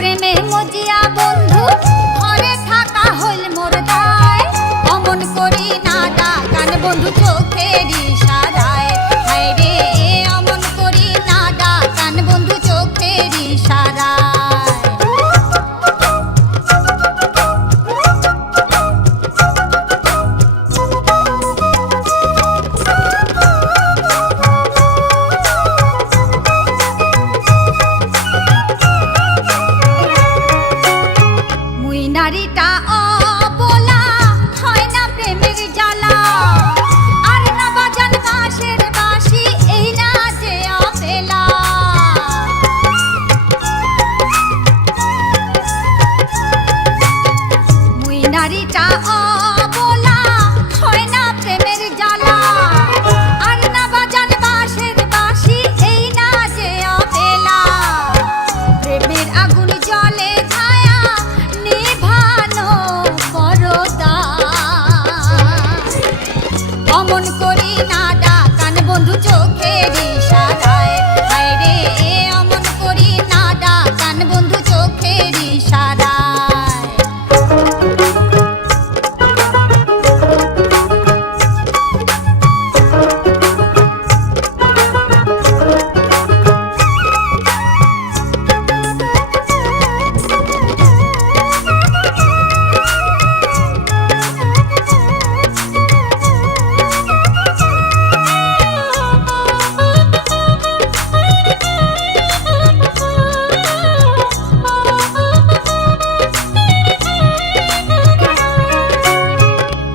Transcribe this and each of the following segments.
প্রেমে মজিয়া বন্ধু ঘরে থাকা হইল মোর দায়। অমন করি না ডাকান বন্ধু চোখের ইশারায়, হায় রে অমন করি না ডাকান বন্ধু চোখের ইশারায়। নারীটা অবলা হয় না প্রেমের জ্বালা, আর না বাজান বাঁশের বাঁশি এই না যে অপেলা। মুই নারীটা অবলা হয় না প্রেমের জ্বালা, আর না বাজান বাঁশের বাঁশি এই না যে অপেলা। প্রেমের আগুন জ্বলে অমন করি না ডাকান বন্ধু চোখের ইশারায়, হায় রে অমন করি না ডাকান বন্ধু চোখের ইশারায়।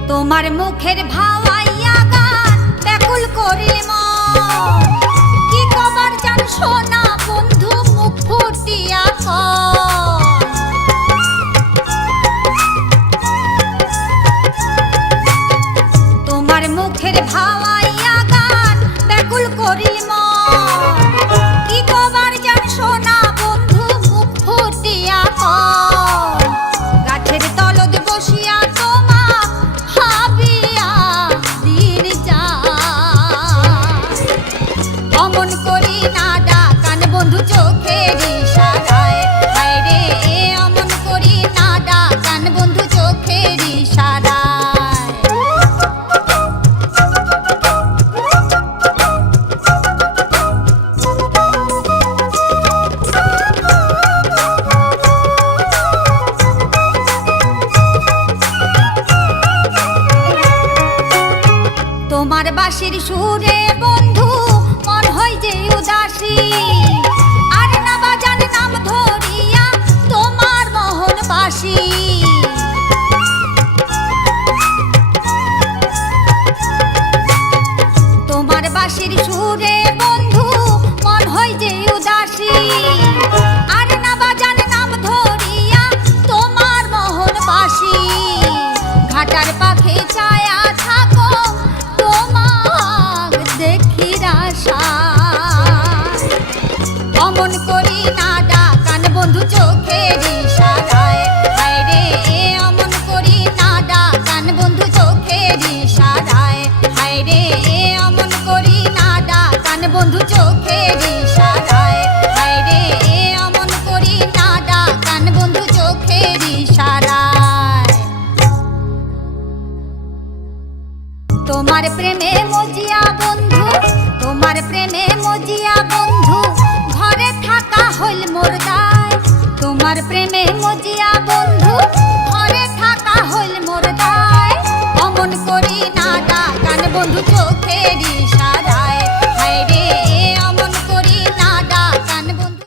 তোমার মুখের ভাওয়াইয়া গান ব্যাকুল করিল মন, কি কবার জান সোনা বন্ধু মুখ ফুটিয়া কও। তোমার মুখের ভাওয়াইয়া গান ব্যাকুল করিল মন, কি কবার জান সোনা বন্ধু মুখ ফুটিয়া কও। গাছের তলদ বসিয়া অমন করি না ডাকান বন্ধু চোখের ইশারায়, হায় রে অমন করি না ডাকান বন্ধু চোখের ইশারায়। তোমার বাঁশির সুরে বন্ধু মন হয় যে উদাসী, আর না বাজান নাম ধরিয়া তোমার মোহন বাসি। তোমার বাঁশির সুরে বন্ধু মন হয় যে উদাসী, আর না বাজান নাম ধরিয়া তোমার মোহন বাসি। ঘাটার পাখে ছায়া থাকো তোমার দেখির আশায়, অমন করি না ডাকান বন্ধু চোখের ইশারায়, হায় রে অমন করি না ডাকান বন্ধু চোখের ইশারায়, হায় রে অমন করি না ডাকান বন্ধু চোখের ইশারায়, হায় রে অমন করি না ডাকান বন্ধু চোখের ইশারায়। তোমার প্রেমে মজিয়া বন্ধু, তোমার প্রেমে মজিয়া বন্ধু ঘরে থাকা হইল মোর দায়। তোমার প্রেমে মজিয়া বন্ধু ঘরে থাকা হইল মোর দায়। অমন করি না ডাকান বন্ধু চোখের